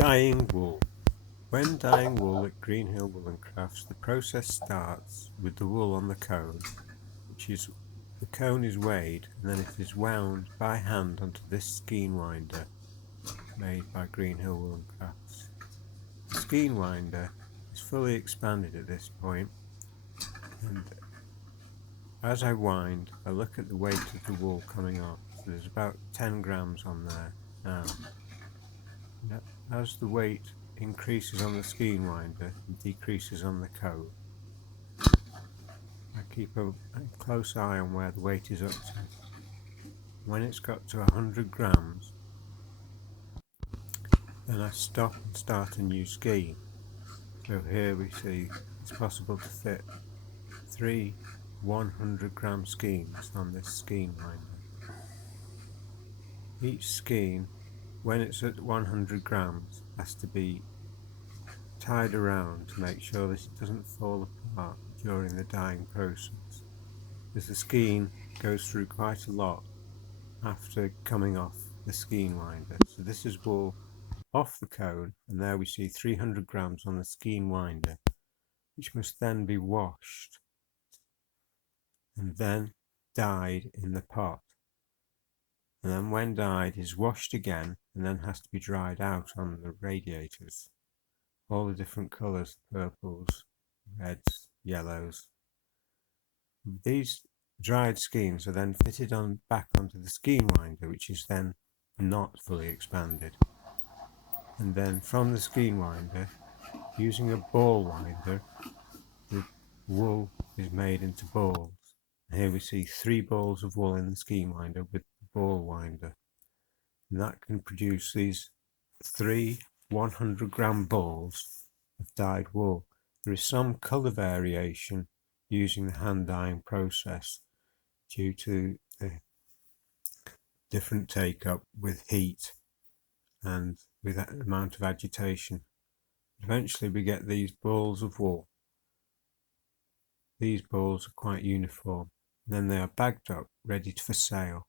Dyeing wool. When dyeing wool at Greenhill Woolen Crafts, the process starts with the wool on the cone, the cone is weighed and then it is wound by hand onto this skein winder made by Greenhill Woolen Crafts. The skein winder is fully expanded at this point, and as I wind, I look at the weight of the wool coming off. So there's about 10 grams on there now. As the weight increases on the skein winder and decreases on the cone, I keep a close eye on where the weight is up to. When it's got to 100 grams, then I stop and start a new skein. So here we see it's possible to fit 3 100-gram skeins on this skein winder. Each skein, when it's at 100 grams, has to be tied around to make sure that it doesn't fall apart during the dyeing process, as the skein goes through quite a lot after coming off the skein winder. So this is wool off the cone, and there we see 300 grams on the skein winder, which must then be washed and then dyed in the pot, and then when dyed is washed again and then has to be dried out on the radiators, all the different colours, purples, reds, yellows. These dried skeins are then fitted on back onto the skein winder, which is then not fully expanded, and then from the skein winder, using a ball winder, the wool is made into balls. Here we see 3 balls of wool in the skein winder with the ball winder, and that can produce these 3 100-gram balls of dyed wool. There is some colour variation using the hand dyeing process due to the different take up with heat and with that amount of agitation. Eventually we get these balls of wool. These balls are quite uniform, and then they are bagged up ready for sale.